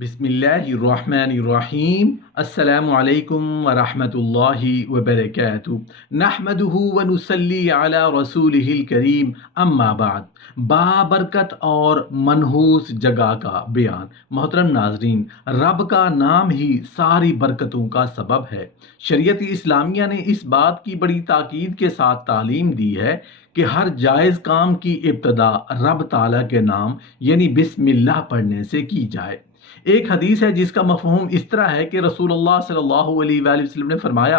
बिस्मिल्लाहिर्रहमानिर्रहीम। अस्सलामु अलैकुम वरहमतुल्लाहि वबरकातुहू। नहमदुहु व नुसल्ली अला रसूलिहिल करीम, अम्मा बाद। बाबरकत और मनहूस जगह का बयान। मोहतरम नाजरीन, रब का नाम ही सारी बरकतों का सबब है। शरीयत इस्लामिया ने इस बात की बड़ी ताकीद के साथ तालीम दी है कि हर जायज़ काम की इब्तदा रब ताला के नाम यानी बिस्मिल्लाह पढ़ने से की जाए। एक हदीस है जिसका मफहूम इस तरह है कि रसूलुल्लाह सल्लल्लाहु अलैहि वसल्लम ने फरमाया,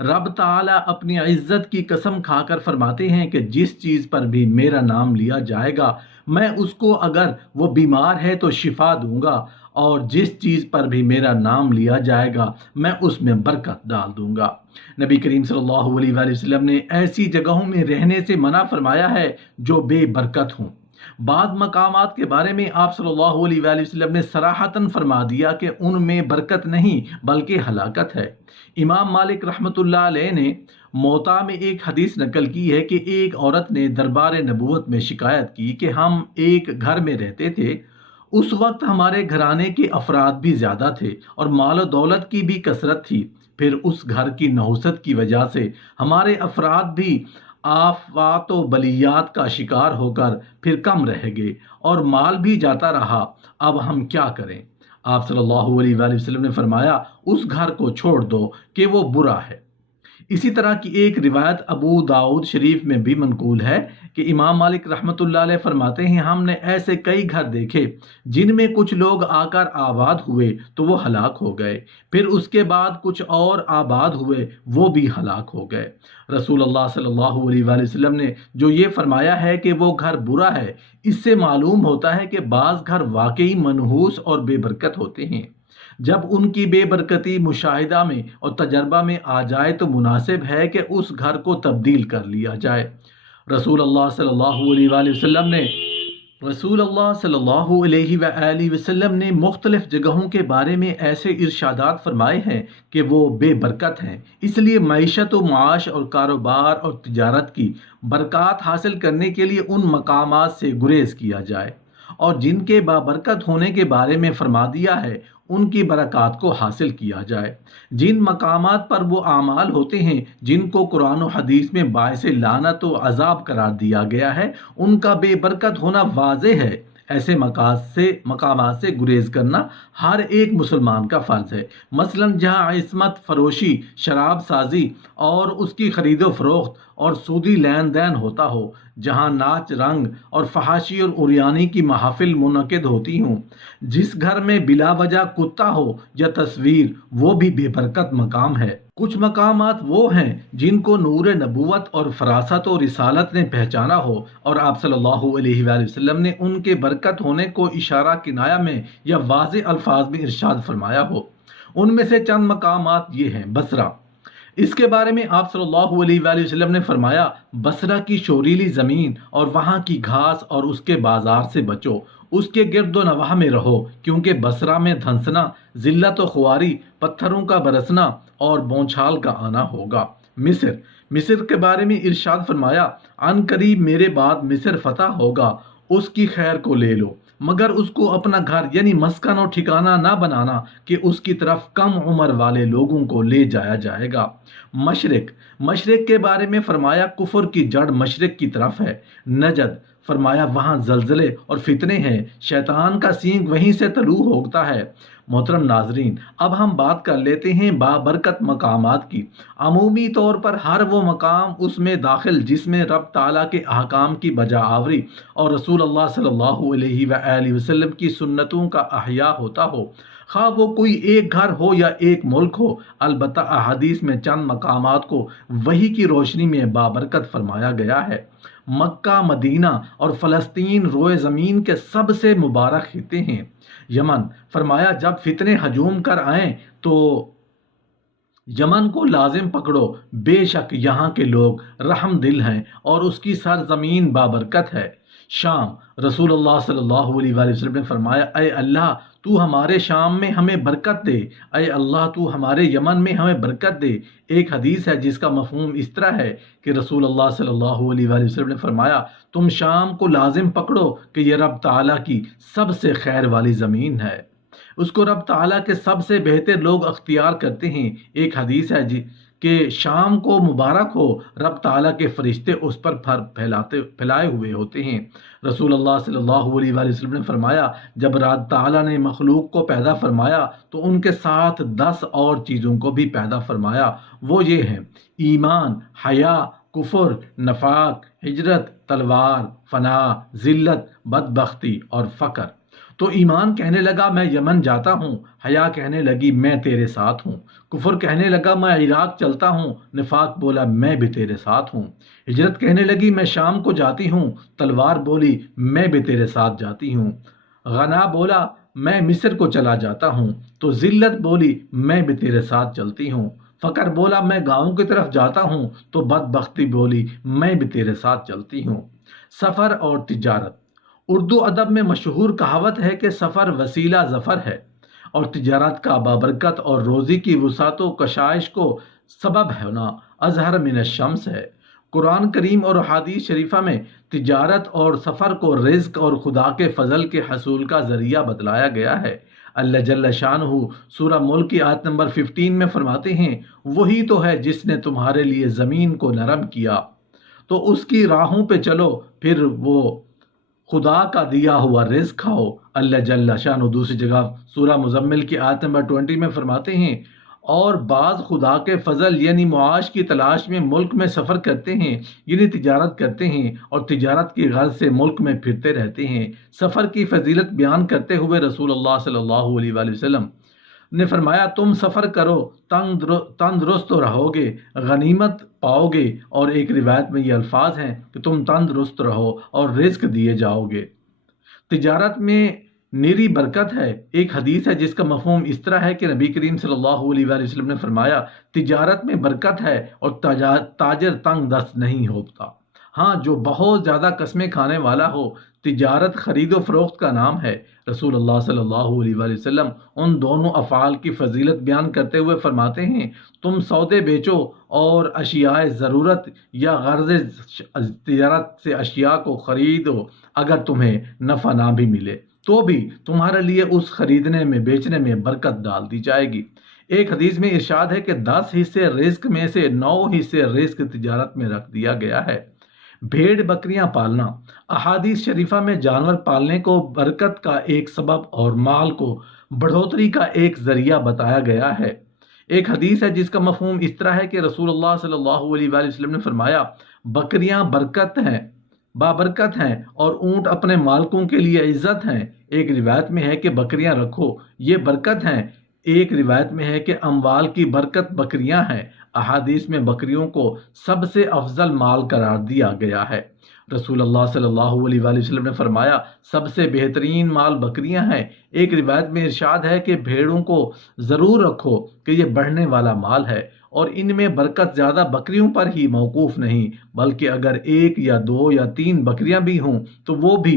रब ताला अपनी इज्जत की कसम खाकर फरमाते हैं कि जिस चीज़ पर भी मेरा नाम लिया जाएगा मैं उसको, अगर वो बीमार है तो शिफा दूंगा, और जिस चीज़ पर भी मेरा नाम लिया जाएगा मैं उसमें बरकत डाल दूंगा। नबी करीम सल्लल्लाहु अलैहि वसल्लम ने ऐसी जगहों में रहने से मना फरमाया है जो बेबरकत हों। बाद मकामात के बारे में आप सल्लल्लाहु अलैहि वसल्लम ने सराहतन फरमा दिया कि उनमें बरकत नहीं बल्कि हलाकत है। इमाम मालिक रहमतुल्लाह अलैह ने मोता में एक हदीस नकल की है कि एक औरत ने दरबार नबूवत में शिकायत की कि हम एक घर में रहते थे, उस वक्त हमारे घराने के अफराद भी ज़्यादा थे और माल दौलत की भी कसरत थी। फिर उस घर की नहुसत की वजह से हमारे अफराद भी आफात व बलियात का शिकार होकर फिर कम रह गए और माल भी जाता रहा। अब हम क्या करें? आप सल्लल्लाहु अलैहि वसल्लम ने फरमाया, उस घर को छोड़ दो कि वो बुरा है। इसी तरह की एक रिवायत अबू दाऊद शरीफ में भी मनकूल है कि इमाम मालिक रहमतुल्लाह अलैह फरमाते हैं, हमने ऐसे कई घर देखे जिनमें कुछ लोग आकर आबाद हुए तो वो हलाक हो गए, फिर उसके बाद कुछ और आबाद हुए, वो भी हलाक हो गए। रसूलुल्लाह सल्लल्लाहु अलैहि वसल्लम ने जो ये फरमाया है कि वो घर बुरा है, इससे मालूम होता है कि बाज़ घर वाकई मनहूस और बेबरकत होते हैं। जब उनकी बेबरकती मुशाहिदा में और तजर्बा में आ जाए तो मुनासिब है कि उस घर को तब्दील कर लिया जाए। रसूलुल्लाह सल्लल्लाहु अलैहि वसल्लम ने रसूलुल्लाह सल्लल्लाहु अलैहि वसल्लम ने मुख्तलिफ जगहों के बारे में ऐसे इरशादात फरमाए हैं कि वो बेबरकत हैं। इसलिए मईशत व माश और कारोबार और तिजारत की बरकत हासिल करने के लिए उन मकामात से गुरेज किया जाए और जिनके बाबरकत होने के बारे में फरमा दिया है उनकी बरक़ात को हासिल किया जाए। जिन मकामात पर वो आमाल होते हैं जिनको कुरान और हदीस में बाइस लानत व अज़ाब करार दिया गया है, उनका बेबरकत होना वाज़े है। ऐसे मकामात से गुरेज करना हर एक मुसलमान का फ़र्ज़ है। मसलन जहाँ इस्मत फरोशी, शराब साजी और उसकी खरीदो फरोख्त और सूदी लेन देन होता हो, जहाँ नाच रंग और फहाशी और उरियानी की महफिल मुनक़िद होती हों, जिस घर में बिला वजह कुत्ता हो या तस्वीर, वो भी बेबरकत मकाम है। कुछ मकामात वो हैं जिनको नूर नबूवत और फरासत और रिसालत ने पहचाना हो और आप सल्लल्लाहु अलैहि वसल्लम ने उनके बरकत होने को इशारा किनाया में या वाज़े अल्फाज में इरशाद फरमाया हो। उनमें से चंद मकामात ये हैं। बसरा, इसके बारे में आप सल्लल्लाहु अलैहि वसल्लम ने फरमाया, बसरा की शोरीली ज़मीन और वहाँ की घास और उसके बाजार से बचो, उसके गिरदो नवाह में रहो, क्योंकि बसरा में धंसना, ज़िल्लत व ख्वारी, पत्थरों का बरसना और बौछाल का आना होगा। मिस्र के बारे में इरशाद फरमाया, अन करीब मेरे बाद मिस्र फतह होगा, उसकी खैर को ले लो, मगर उसको अपना घर यानी मस्कन और ठिकाना ना बनाना कि उसकी तरफ कम उम्र वाले लोगों को ले जाया जाएगा। मशरिक के बारे में फरमाया, कुफर की जड़ मशरिक की तरफ है। नजद, फरमाया वहाँ जलजले और फितने हैं, शैतान का सींग वहीं से तलू होता है। मोहतरम नाजरीन, अब हम बात कर लेते हैं बाबरकत मकामात की। अमूमी तौर पर हर वो मकाम उसमें दाखिल जिसमें रब ताला के अहकाम की बजाआवरी और रसूलुल्लाह सल्लल्लाहु अलैहि वसल्लम की सुन्नतों का अहया होता हो, खा वो कोई एक घर हो या एक मुल्क हो। अलबत्ता अहादीस में चंद मकामात को वही की रोशनी में बाबरकत फरमाया गया है। मक्का, मदीना और फ़लस्तीन रोए ज़मीन के सबसे मुबारक खिते हैं। यमन, फरमाया जब फितने हजूम कर आएँ तो यमन को लाजिम पकड़ो, बेशक यहाँ के लोग रहम दिल हैं और उसकी सरजमीन बाबरकत है। शाम, रसूलुल्लाह सल्लल्लाहु अलैहि वसल्लम ने फरमाया, अय अल्लाह तू हमारे शाम में हमें बरकत दे, अय अल्लाह तू हमारे यमन में हमें बरकत दे। एक हदीस है जिसका मफहूम इस तरह है कि रसूलुल्लाह सल्लल्लाहु अलैहि वसल्लम ने फरमाया, तुम शाम को लाजिम पकड़ो कि यह रब ताला की सबसे खैर वाली ज़मीन है। اس کو رب تعالیٰ کے سب سے بہتر لوگ اختیار کرتے ہیں۔ ایک حدیث ہے کہ شام کو مبارک ہو، رب تعالیٰ کے فرشتے اس پر پھیلائے ہوئے ہوتے ہیں۔ رسول اللہ صلی اللہ علیہ وآلہ وسلم نے فرمایا، جب رب تعالیٰ نے مخلوق کو پیدا فرمایا تو ان کے ساتھ 10 اور چیزوں کو بھی پیدا فرمایا۔ وہ یہ ہیں: ایمان، حیا، کفر، نفاق، ہجرت، تلوار، فنا، ذلت، بدبختی اور فقر۔ تو ایمان کہنے لگا میں یمن جاتا ہوں، حیا کہنے لگی میں تیرے ساتھ ہوں، کفر کہنے لگا میں عراق چلتا ہوں، نفاق بولا میں بھی تیرے ساتھ ہوں، ہجرت کہنے لگی میں شام کو جاتی ہوں، تلوار بولی میں بھی تیرے ساتھ جاتی ہوں، غنا بولا میں مصر کو چلا جاتا ہوں، تو ذلت بولی میں بھی تیرے ساتھ چلتی ہوں، فقر بولا میں گاؤں کی طرف جاتا ہوں، تو بدبختی بولی میں بھی تیرے ساتھ چلتی ہوں۔ سفر اور تجارت۔ اردو ادب میں مشہور کہاوت ہے کہ سفر وسیلہ ظفر ہے، اور تجارت کا بابرکت اور روزی کی وسعت و کشائش کو سبب ہونا اظہر من الشمس ہے۔ قرآن کریم اور حدیث شریفہ میں تجارت اور سفر کو رزق اور خدا کے فضل کے حصول کا ذریعہ بتلایا گیا ہے۔ اللہ جل شانہ سورہ ملک کی آیت نمبر 15 میں فرماتے ہیں، وہی تو ہے جس نے تمہارے لیے زمین کو نرم کیا تو اس کی راہوں پہ چلو، پھر وہ خدا کا دیا ہوا رزق کھاؤ۔ اللہ جل شانہ دوسری جگہ سورہ مزمل کی آیت نمبر 20 میں فرماتے ہیں، اور بعض خدا کے فضل یعنی معاش کی تلاش میں ملک میں سفر کرتے ہیں، یعنی تجارت کرتے ہیں، اور تجارت کی غرض سے ملک میں پھرتے رہتے ہیں۔ سفر کی فضیلت بیان کرتے ہوئے رسول اللہ صلی اللہ علیہ وآلہ وسلم نے فرمایا، تم سفر کرو، تندرست رہو گے، غنیمت پاؤ گے، اور ایک روایت میں یہ الفاظ ہیں کہ تم تندرست رہو اور رزق دیے جاؤ گے۔ تجارت میں نیری برکت ہے۔ ایک حدیث ہے جس کا مفہوم اس طرح ہے کہ نبی کریم صلی اللہ علیہ وآلہ وسلم نے فرمایا، تجارت میں برکت ہے اور تاجر تنگ دست نہیں ہوتا۔ ہاں، جو بہت زیادہ قسمیں کھانے والا ہو، تجارت خرید و فروخت کا نام ہے۔ رسول اللہ صلی اللہ علیہ وآلہ وسلم ان دونوں افعال کی فضیلت بیان کرتے ہوئے فرماتے ہیں، تم سودے بیچو اور اشیاء ضرورت یا غرض تجارت سے اشیاء کو خریدو، اگر تمہیں نفع نہ بھی ملے تو بھی تمہارے لیے اس خریدنے میں بیچنے میں برکت ڈال دی جائے گی۔ ایک حدیث میں ارشاد ہے کہ 10 حصے رزق میں سے 9 حصے رزق تجارت میں رکھ دیا گیا ہے۔ بھیڑ بکریاں پالنا۔ احادیث شریفہ میں جانور پالنے کو برکت کا ایک سبب اور مال کو بڑھوتری کا ایک ذریعہ بتایا گیا ہے۔ ایک حدیث ہے جس کا مفہوم اس طرح ہے کہ رسول اللہ صلی اللہ علیہ وآلہ وسلم نے فرمایا، بکریاں بابرکت ہیں اور اونٹ اپنے مالکوں کے لیے عزت ہیں۔ ایک روایت میں ہے کہ بکریاں رکھو، یہ برکت ہیں۔ ایک روایت میں ہے کہ اموال کی برکت بکریاں ہیں۔ احادیث میں بکریوں کو سب سے افضل مال قرار دیا گیا ہے۔ رسول اللہ صلی اللہ علیہ وآلہ وسلم نے فرمایا، سب سے بہترین مال بکریاں ہیں۔ ایک روایت میں ارشاد ہے کہ بھیڑوں کو ضرور رکھو کہ یہ بڑھنے والا مال ہے، اور ان میں برکت زیادہ بکریوں پر ہی موقوف نہیں، بلکہ اگر 1 یا 2 یا 3 بکریاں بھی ہوں تو وہ بھی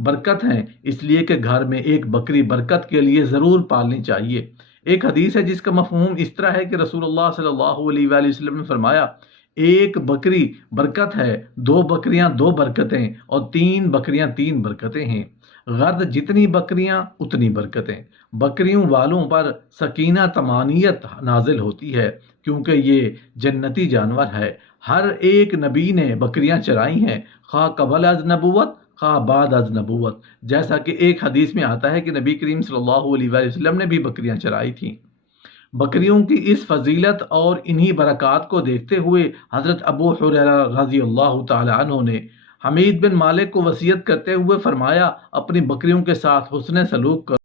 برکت ہیں، اس لیے کہ گھر میں ایک بکری برکت کے لیے ضرور پالنی چاہیے۔ ایک حدیث ہے جس کا مفہوم اس طرح ہے کہ رسول اللہ صلی اللہ علیہ وآلہ وسلم نے فرمایا، 1 بکری برکت ہے، 2 بکریاں 2 برکتیں، اور 3 بکریاں 3 برکتیں ہیں۔ غرض جتنی بکریاں اتنی برکتیں۔ بکریوں والوں پر سکینہ طمانینت نازل ہوتی ہے، کیونکہ یہ جنتی جانور ہے۔ ہر ایک نبی نے بکریاں چرائی ہیں، خواہ قبل از نبوت خواہ بعد از نبوت، جیسا کہ ایک حدیث میں آتا ہے کہ نبی کریم صلی اللہ علیہ وآلہ وسلم نے بھی بکریاں چرائی تھیں۔ بکریوں کی اس فضیلت اور انہی برکات کو دیکھتے ہوئے حضرت ابو ہریرہ رضی اللہ تعالی عنہ نے حمید بن مالک کو وصیت کرتے ہوئے فرمایا، اپنی بکریوں کے ساتھ حسن سلوک کرو۔